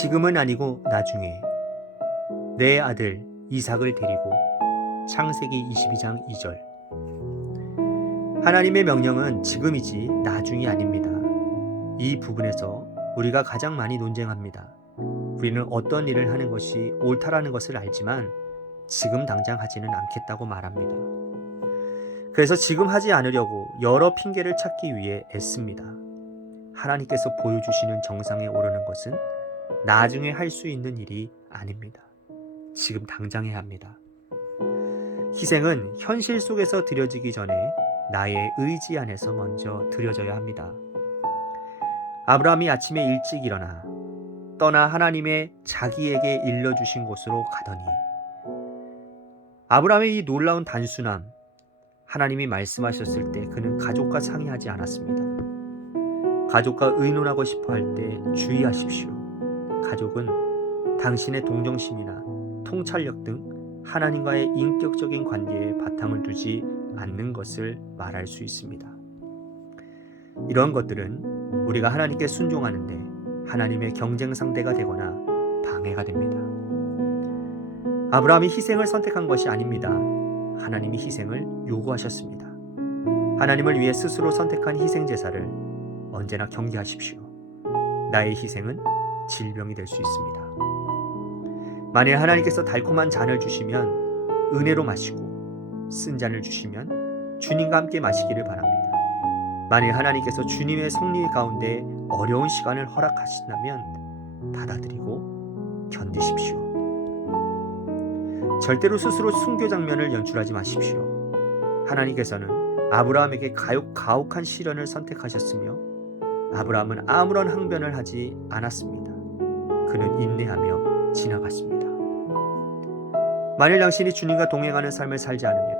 지금은 아니고 나중에 내 아들 이삭을 데리고. 창세기 22장 2절. 하나님의 명령은 지금이지 나중이 아닙니다. 이 부분에서 우리가 가장 많이 논쟁합니다. 우리는 어떤 일을 하는 것이 옳다라는 것을 알지만 지금 당장 하지는 않겠다고 말합니다. 그래서 지금 하지 않으려고 여러 핑계를 찾기 위해 애씁니다. 하나님께서 보여주시는 정상에 오르는 것은 나중에 할 수 있는 일이 아닙니다. 지금 당장 해야 합니다. 희생은 현실 속에서 드려지기 전에 나의 의지 안에서 먼저 드려져야 합니다. 아브라함이 아침에 일찍 일어나 떠나 하나님의 자기에게 일러주신 곳으로 가더니, 아브라함의 이 놀라운 단순함, 하나님이 말씀하셨을 때 그는 가족과 상의하지 않았습니다. 가족과 의논하고 싶어 할 때 주의하십시오. 가족은 당신의 동정심이나 통찰력 등 하나님과의 인격적인 관계에 바탕을 두지 않는 것을 말할 수 있습니다. 이런 것들은 우리가 하나님께 순종하는데 하나님의 경쟁 상대가 되거나 방해가 됩니다. 아브라함이 희생을 선택한 것이 아닙니다. 하나님이 희생을 요구하셨습니다. 하나님을 위해 스스로 선택한 희생 제사를 언제나 경계하십시오. 나의 희생은 질병이 될 수 있습니다. 만일 하나님께서 달콤한 잔을 주시면 은혜로 마시고, 쓴 잔을 주시면 주님과 함께 마시기를 바랍니다. 만일 하나님께서 주님의 섭리 가운데 어려운 시간을 허락하신다면 받아들이고 견디십시오. 절대로 스스로 순교 장면을 연출하지 마십시오. 하나님께서는 아브라함에게 가혹한 시련을 선택하셨으며 아브라함은 아무런 항변을 하지 않았습니다. 그는 인내하며 지나갔습니다. 만일 당신이 주님과 동행하는 삶을 살지 않으면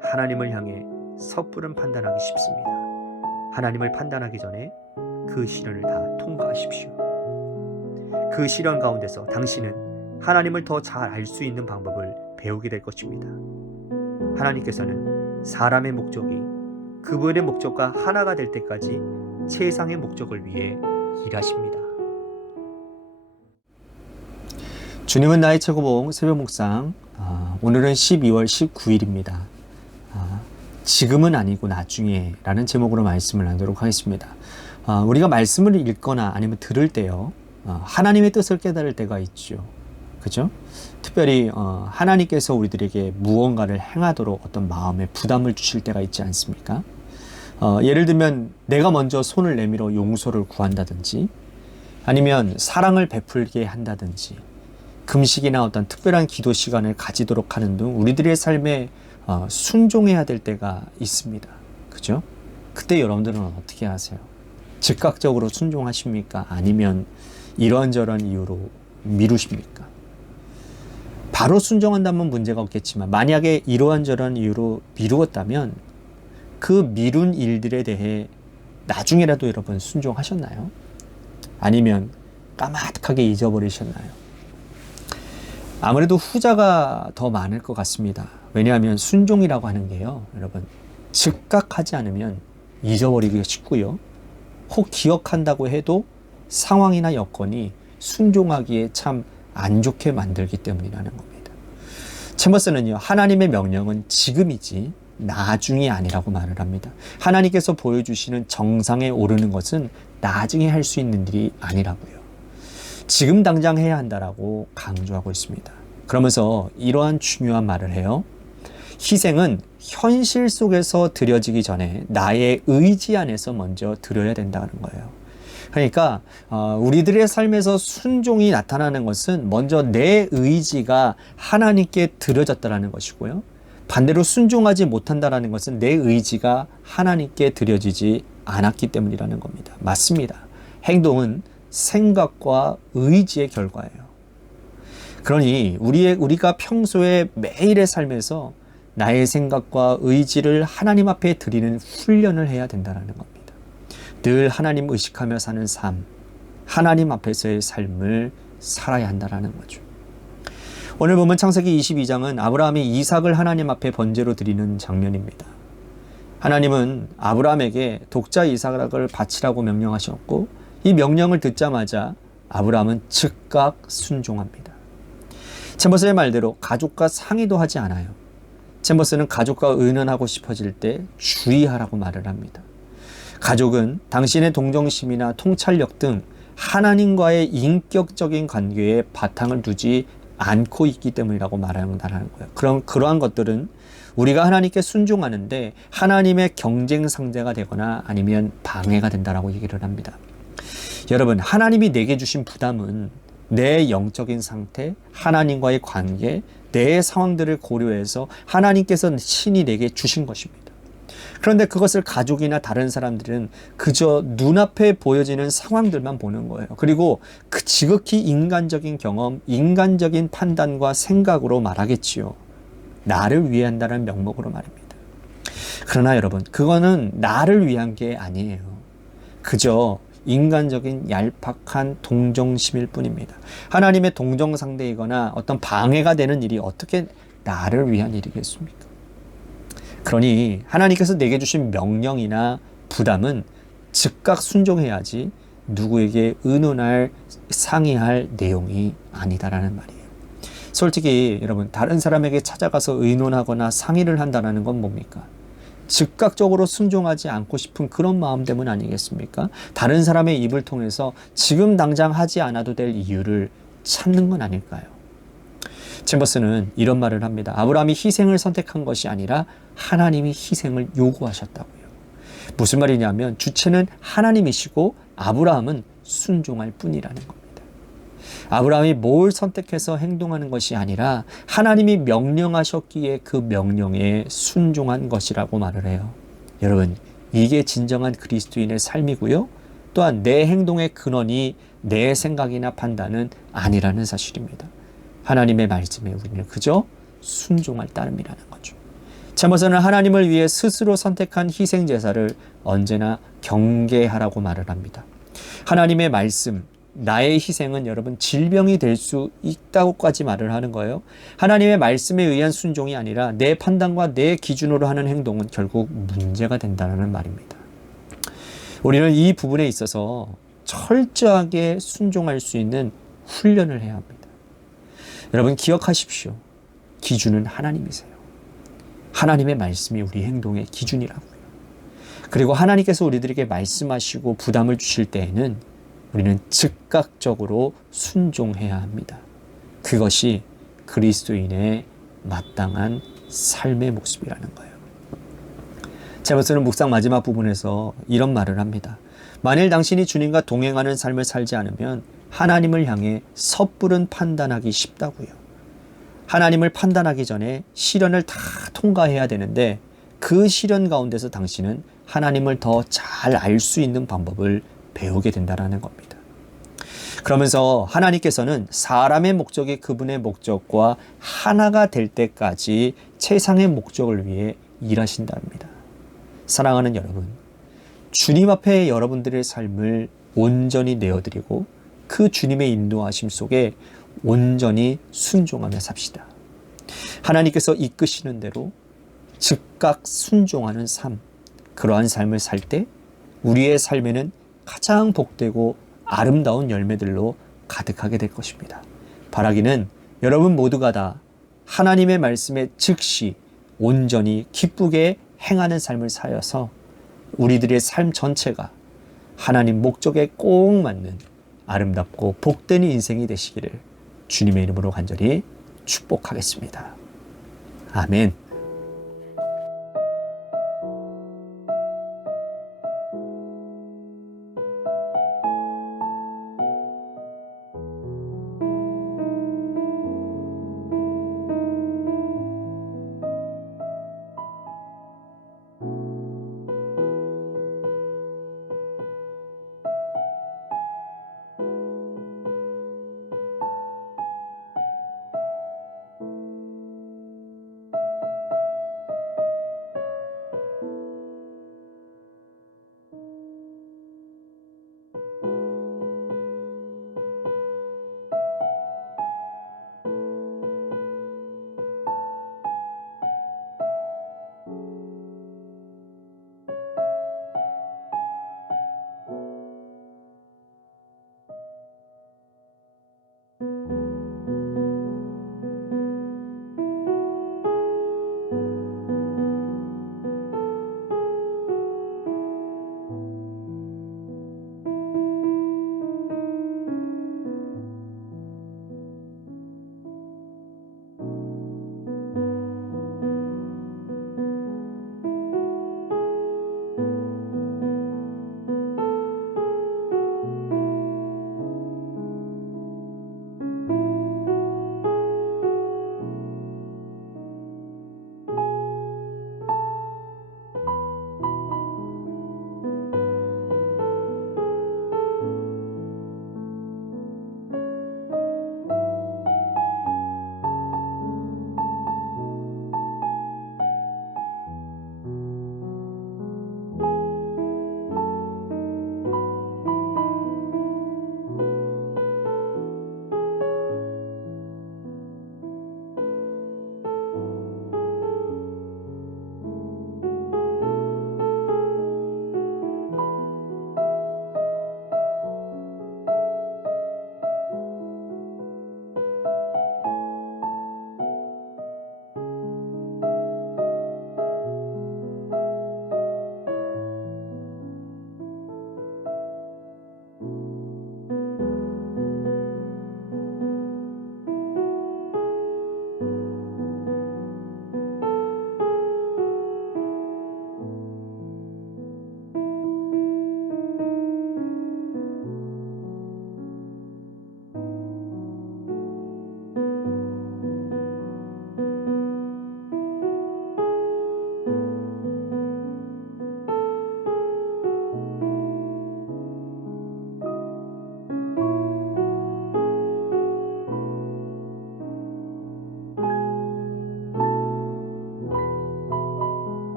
하나님을 향해 섣부른 판단하기 쉽습니다. 하나님을 판단하기 전에 그 시련을 다 통과하십시오. 그 시련 가운데서 당신은 하나님을 더 잘 알 수 있는 방법을 배우게 될 것입니다. 하나님께서는 사람의 목적이 그분의 목적과 하나가 될 때까지 세상의 목적을 위해 일하십니다. 주님은 나의 최고봉 새벽 묵상, 오늘은 12월 19일입니다. 지금은 아니고 나중에 라는 제목으로 말씀을 나누도록 하겠습니다. 우리가 말씀을 읽거나 아니면 들을 때요, 하나님의 뜻을 깨달을 때가 있죠. 그죠? 특별히 하나님께서 우리들에게 무언가를 행하도록 어떤 마음에 부담을 주실 때가 있지 않습니까? 예를 들면 내가 먼저 손을 내밀어 용서를 구한다든지, 아니면 사랑을 베풀게 한다든지, 금식이나 어떤 특별한 기도 시간을 가지도록 하는 등 우리들의 삶에 순종해야 될 때가 있습니다. 그죠? 그때 여러분들은 어떻게 하세요? 즉각적으로 순종하십니까? 아니면 이런저런 이유로 미루십니까? 바로 순종한다면 문제가 없겠지만 만약에 이러한저러한 이유로 미루었다면 그 미룬 일들에 대해 나중에라도 여러분 순종하셨나요? 아니면 까마득하게 잊어버리셨나요? 아무래도 후자가 더 많을 것 같습니다. 왜냐하면 순종이라고 하는 게요, 여러분, 즉각하지 않으면 잊어버리기가 쉽고요, 혹 기억한다고 해도 상황이나 여건이 순종하기에 참 안 좋게 만들기 때문이라는 겁니다. 챔버스는요, 하나님의 명령은 지금이지 나중이 아니라고 말을 합니다. 하나님께서 보여주시는 정상에 오르는 것은 나중에 할 수 있는 일이 아니라고요. 지금 당장 해야 한다라고 강조하고 있습니다. 그러면서 이러한 중요한 말을 해요. 희생은 현실 속에서 드려지기 전에 나의 의지 안에서 먼저 드려야 된다는 거예요. 그러니까 우리들의 삶에서 순종이 나타나는 것은 먼저 내 의지가 하나님께 드려졌다는 것이고요, 반대로 순종하지 못한다는 것은 내 의지가 하나님께 드려지지 않았기 때문이라는 겁니다. 맞습니다. 행동은 생각과 의지의 결과예요. 그러니 우리가 평소에 매일의 삶에서 나의 생각과 의지를 하나님 앞에 드리는 훈련을 해야 된다는 겁니다. 늘 하나님 의식하며 사는 삶, 하나님 앞에서의 삶을 살아야 한다는 거죠. 오늘 보면 창세기 22장은 아브라함이 이삭을 하나님 앞에 번제로 드리는 장면입니다. 하나님은 아브라함에게 독자 이삭을 바치라고 명령하셨고, 이 명령을 듣자마자 아브라함은 즉각 순종합니다. 챔버스의 말대로 가족과 상의도 하지 않아요. 챔버스는 가족과 의논하고 싶어질 때 주의하라고 말을 합니다. 가족은 당신의 동정심이나 통찰력 등 하나님과의 인격적인 관계에 바탕을 두지 않고 있기 때문이라고 말하는 거예요. 그러한 것들은 우리가 하나님께 순종하는데 하나님의 경쟁 상대가 되거나 아니면 방해가 된다라고 얘기를 합니다. 여러분, 하나님이 내게 주신 부담은 내 영적인 상태, 하나님과의 관계, 내 상황들을 고려해서 하나님께서 신이 내게 주신 것입니다. 그런데 그것을 가족이나 다른 사람들은 그저 눈앞에 보여지는 상황들만 보는 거예요. 그리고 그 지극히 인간적인 경험, 인간적인 판단과 생각으로 말하겠지요. 나를 위해 한다는 명목으로 말입니다. 그러나 여러분, 그거는 나를 위한 게 아니에요. 그저 인간적인 얄팍한 동정심일 뿐입니다. 하나님의 동정상대이거나 어떤 방해가 되는 일이 어떻게 나를 위한 일이겠습니까? 그러니 하나님께서 내게 주신 명령이나 부담은 즉각 순종해야지 누구에게 의논할, 상의할 내용이 아니다라는 말이에요. 솔직히 여러분, 다른 사람에게 찾아가서 의논하거나 상의를 한다는 건 뭡니까? 즉각적으로 순종하지 않고 싶은 그런 마음 때문 아니겠습니까? 다른 사람의 입을 통해서 지금 당장 하지 않아도 될 이유를 찾는 건 아닐까요? 챔버스는 이런 말을 합니다. 아브라함이 희생을 선택한 것이 아니라 하나님이 희생을 요구하셨다고요. 무슨 말이냐면 주체는 하나님이시고 아브라함은 순종할 뿐이라는 겁니다. 아브라함이 뭘 선택해서 행동하는 것이 아니라 하나님이 명령하셨기에 그 명령에 순종한 것이라고 말을 해요. 여러분, 이게 진정한 그리스도인의 삶이고요. 또한 내 행동의 근원이 내 생각이나 판단은 아니라는 사실입니다. 하나님의 말씀에 우리는 그저 순종할 따름이라는 거죠. 챔버스는 하나님을 위해 스스로 선택한 희생제사를 언제나 경계하라고 말을 합니다. 하나님의 말씀, 나의 희생은 여러분 질병이 될 수 있다고까지 말을 하는 거예요. 하나님의 말씀에 의한 순종이 아니라 내 판단과 내 기준으로 하는 행동은 결국 문제가 된다는 말입니다. 우리는 이 부분에 있어서 철저하게 순종할 수 있는 훈련을 해야 합니다. 여러분 기억하십시오. 기준은 하나님이세요. 하나님의 말씀이 우리 행동의 기준이라고요. 그리고 하나님께서 우리들에게 말씀하시고 부담을 주실 때에는 우리는 즉각적으로 순종해야 합니다. 그것이 그리스도인의 마땅한 삶의 모습이라는 거예요. 제버스는 묵상 마지막 부분에서 이런 말을 합니다. 만일 당신이 주님과 동행하는 삶을 살지 않으면 하나님을 향해 섣부른 판단하기 쉽다고요. 하나님을 판단하기 전에 시련을 다 통과해야 되는데 그 시련 가운데서 당신은 하나님을 더 잘 알 수 있는 방법을 배우게 된다는 겁니다. 그러면서 하나님께서는 사람의 목적이 그분의 목적과 하나가 될 때까지 최상의 목적을 위해 일하신답니다. 사랑하는 여러분, 주님 앞에 여러분들의 삶을 온전히 내어드리고 그 주님의 인도하심 속에 온전히 순종하며 삽시다. 하나님께서 이끄시는 대로 즉각 순종하는 삶, 그러한 삶을 살 때 우리의 삶에는 가장 복되고 아름다운 열매들로 가득하게 될 것입니다. 바라기는 여러분 모두가 다 하나님의 말씀에 즉시 온전히 기쁘게 행하는 삶을 사여서 우리들의 삶 전체가 하나님 목적에 꼭 맞는 아름답고 복된 인생이 되시기를 주님의 이름으로 간절히 축복하겠습니다. 아멘.